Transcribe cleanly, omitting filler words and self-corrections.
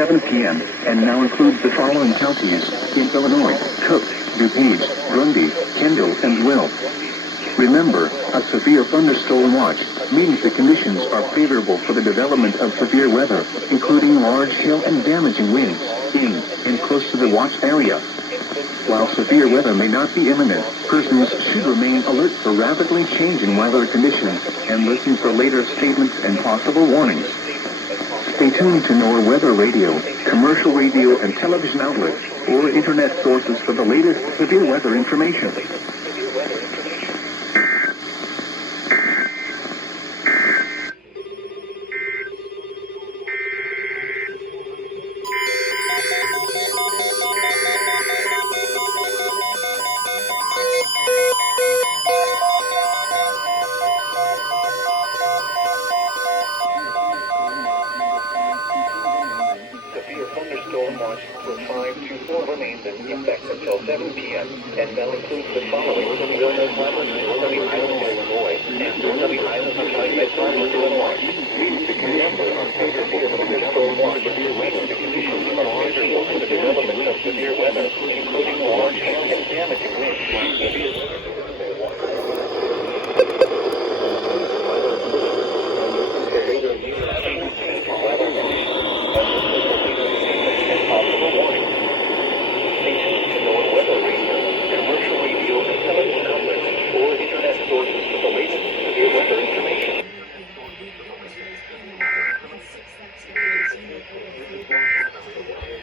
7 p.m. and now includes the following counties in Illinois: Cook, DuPage, Grundy, Kendall, and Will. Remember, a severe thunderstorm watch means the conditions are favorable for the development of severe weather, including large hail and damaging winds, in and close to the watch area. While severe weather may not be imminent, persons should remain alert for rapidly changing weather conditions and listen for later statements and possible warnings. Stay tuned to NOAA weather radio, commercial radio and television outlets, or internet sources for the latest severe weather information. Thunderstorm watch for 5 to 4 remains in effect until 7 p.m. and now includes the following: Northern Island, Illinois, and Northern Island, Illinois. Remember, a severe thunderstorm watch means the conditions are favorable for the development of severe weather, including large hail and damaging winds.